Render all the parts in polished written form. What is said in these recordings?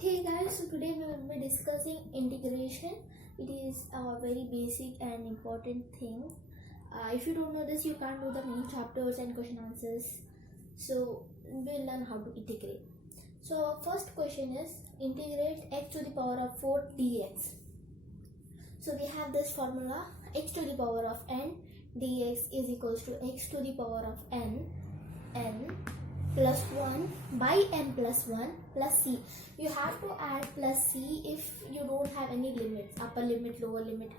Hey guys, so today we will be discussing integration. It is a very basic and important thing. If you don't know this, you can't do the main chapters and question answers. So we'll learn how to integrate. So first question is integrate x to the power of 4 dx. So we have this formula x to the power of n dx is equals to x to the power of n plus 1 by n plus 1 plus c. You have to add plus c if you don't have any limits, upper limit, lower limit.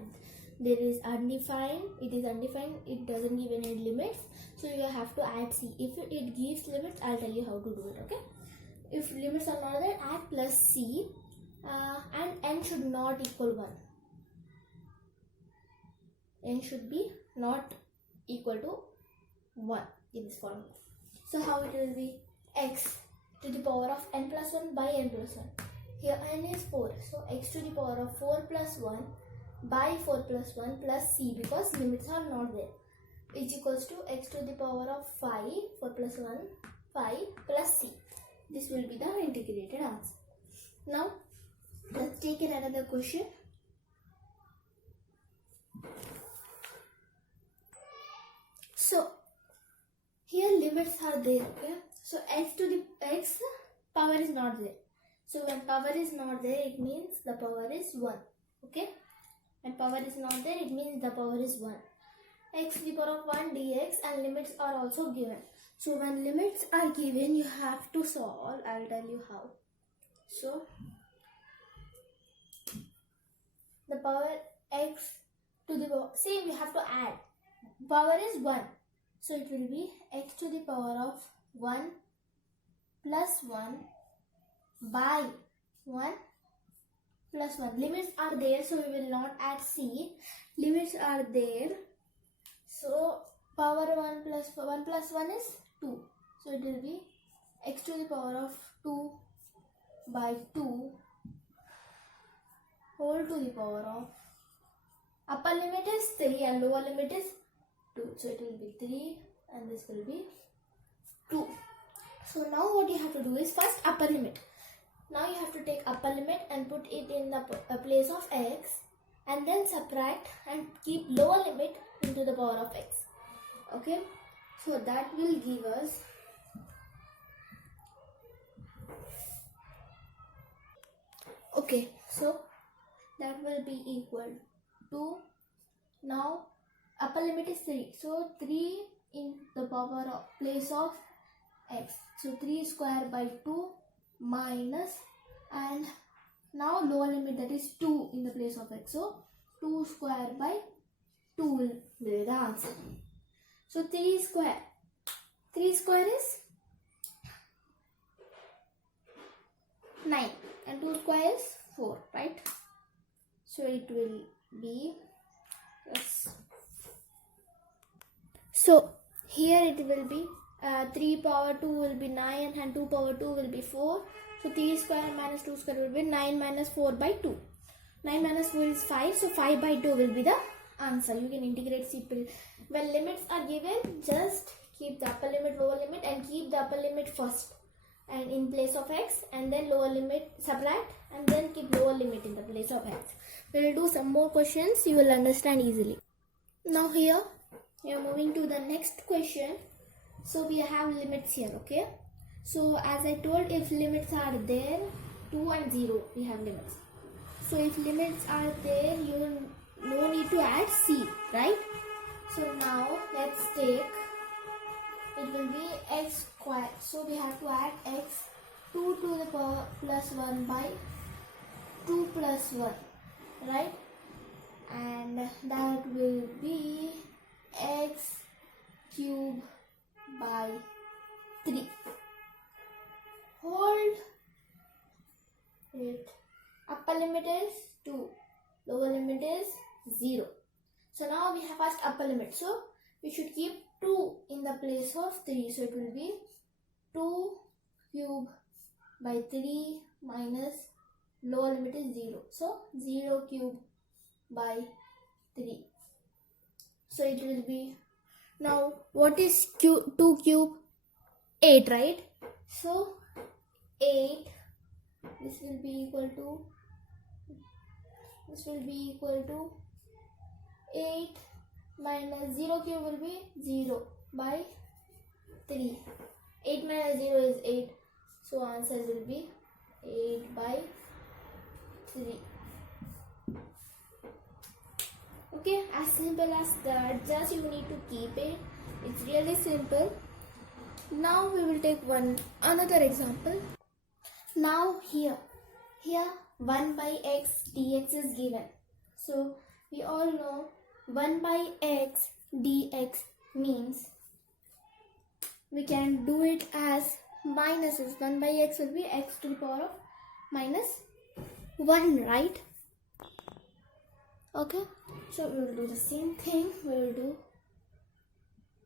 There is undefined, it is undefined, it doesn't give any limits, so you have to add c. If it gives limits, I'll tell you how to do it, okay? If limits are not there, add plus c and n should not equal 1. N should be not equal to 1 in this formula. So how it will be? X to the power of n plus 1 by n plus 1. Here n is 4. So x to the power of 4 plus 1 by 4 plus 1 plus c, because limits are not there, is equals to x to the power of 5, 4 plus 1, 5 plus c. This will be the integrated answer. Now let's take another question. So here limits are there, okay? So x to the x power is not there. So when power is not there, it means the power is 1, okay? When power is not there, it means the power is 1. X to the power of 1 dx, and limits are also given. So when limits are given, you have to solve. I'll tell you how. So the power x to the power, same we have to add. Power is 1. So it will be x to the power of 1 plus 1 by 1 plus 1. Limits are there, so we will not add c. Limits are there. So power 1 plus 1 is 2. So it will be x to the power of 2 by 2 whole to the power of, upper limit is 3 and lower limit is 2. So it will be 3 and this will be 2. So now what you have to do is first upper limit. Now you have to take upper limit and put it in the place of x, and then subtract and keep lower limit into the power of x. Okay, so that will give us so that will be equal to, now upper limit is 3, so 3 in the power of place of x, so 3 square by 2 minus, and now lower limit, that is 2 in the place of x, so 2 square by 2 will be the answer. So 3 square is 9 and 2 square is 4, right? So it will be, yes. So here it will be 3 power 2 will be 9 and 2 power 2 will be 4. So 3 square minus 2 square will be 9 minus 4 by 2. 9 minus 4 is 5. So 5 by 2 will be the answer. You can integrate simple. When limits are given, just keep the upper limit, lower limit, and keep the upper limit first and in place of x, and then lower limit, subtract, and then keep lower limit in the place of x. We will do some more questions. You will understand easily. Now here we are moving to the next question. So we have limits here, okay? So as I told, if limits are there, 2 and 0, we have limits. So if limits are there, you no need to add c, right? So now let's take, it will be x square. So we have to add x 2 to the power plus 1 by 2 plus 1, right? And that will be x cube by 3. Hold it. Upper limit is 2, lower limit is 0. So now we have first upper limit, so we should keep 2 in the place of 3. So it will be 2 cube by 3 minus lower limit is 0. So 0 cube by 3. So it will be, now what is 2 cube? 8, right? So 8 this will be equal to 8 minus 0 cube will be 0 by 3. 8 minus 0 is 8. So answer will be 8 by 3. Okay, as simple as that. Just you need to keep it. It's really simple. Now we will take another example. Now here 1 by x dx is given. So we all know 1 by x dx means we can do it as minuses. 1 by x will be x to the power of minus 1, right? Okay, so we will do the same thing. We will do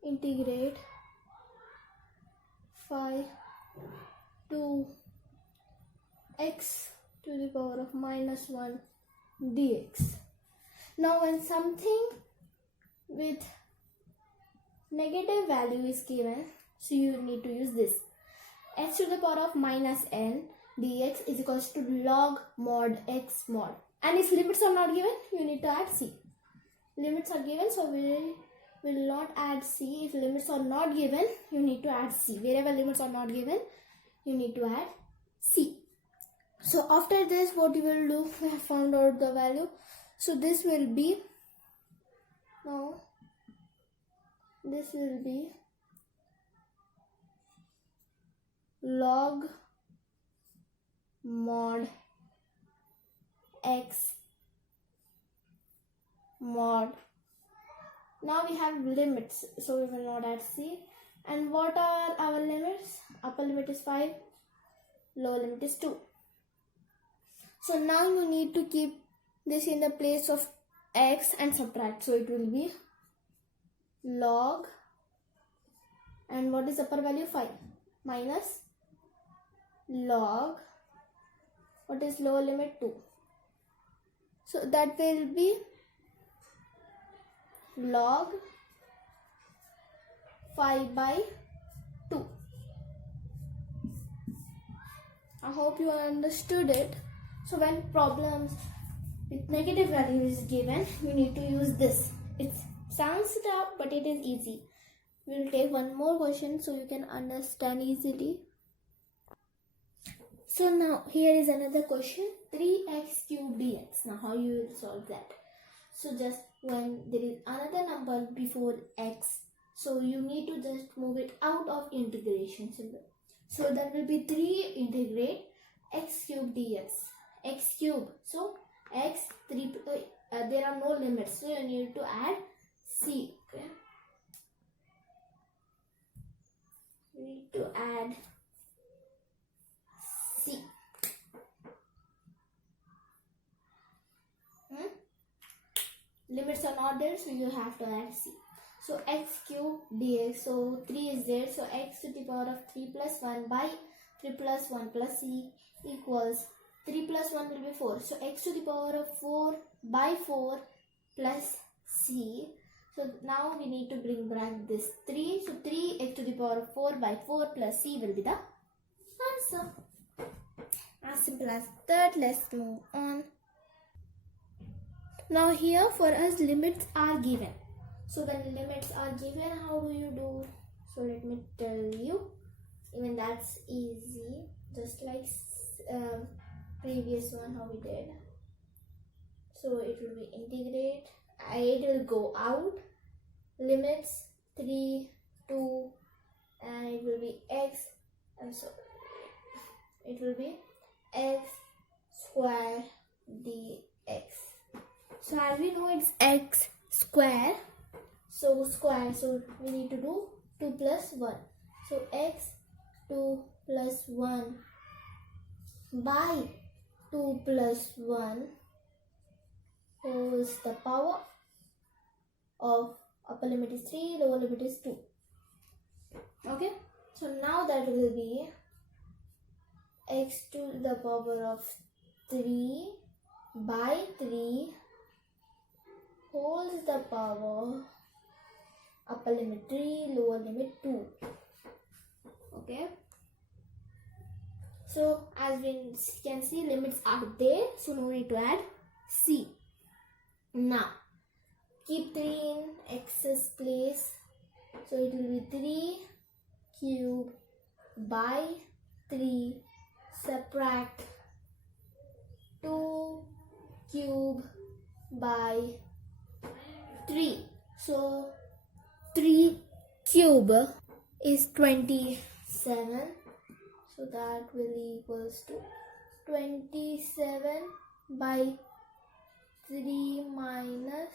integrate 5 to x to the power of minus 1 dx. Now when something with negative value is given, so you need to use this. X to the power of minus n dx is equals to log mod x mod. And if limits are not given, you need to add c. Limits are given, so we will not add c. If limits are not given, you need to add c. Wherever limits are not given, you need to add c. So after this, what you will do, we have found out the value. So this will be, now this will be log mod x mod. Now we have limits, so we will not add c. And what are our limits? Upper limit is 5, lower limit is 2. So now you need to keep this in the place of x and subtract. So it will be log, and what is upper value? 5 minus log, what is lower limit? 2. So that will be log 5 by 2. I hope you understood it. So when problems with negative value is given, you need to use this. It sounds tough, but it is easy. We will take one more question so you can understand easily. So now here is another question, 3x cube dx. Now how you will solve that? So just when there is another number before x, so you need to just move it out of integration symbol. So that will be 3 integrate x cube dx. X cube, so x 3, there are no limits, so you need to add c. Okay, you need to add c. Limits are not there, so you have to add c. So x cube dx, so 3 is there, so x to the power of 3 plus 1 by 3 plus 1 plus c equals 3 plus 1 will be 4. So x to the power of 4 by 4 plus c. So now we need to bring back this 3. So 3x to the power of 4 by 4 plus c will be the answer. As simple as that. Let's move on. Now here for us limits are given. So when limits are given, how do you do? So let me tell you. Even that's easy. Just like previous one how we did. So it will be integrate, it will go out, limits 3, 2, and it will be x, it will be x square dx. So as we know it's x square, so square, so we need to do 2 plus 1. So x 2 plus 1 by 2 plus 1 whose the power of upper limit is 3, lower limit is 2. Okay, so now that will be x to the power of 3 by 3 whole is the power upper limit 3, lower limit 2. Okay, So as we can see, limits are there, so no need to add c. Now keep 3 in x's place, so it will be 3 cube by 3, subtract 2 cube by 3. So 3 cube is 27. So that will equals to 27 by 3 minus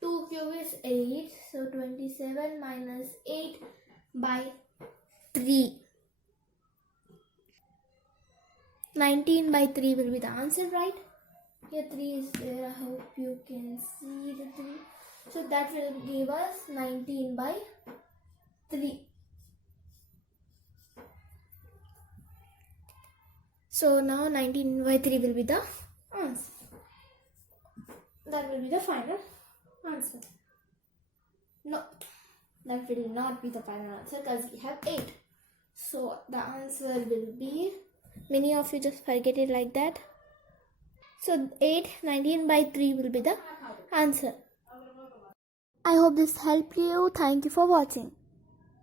2 cube is 8. So 27 minus 8 by 3. 19 by 3 will be the answer, right? Here 3 is there. I hope you can see the 3. So that will give us 19 by 3. So now 19 by 3 will be the answer. That will be the final answer. No, that will not be the final answer because we have 8. So the answer will be, many of you just forget it like that. So 19 by 3 will be the answer. I hope this helped you. Thank you for watching.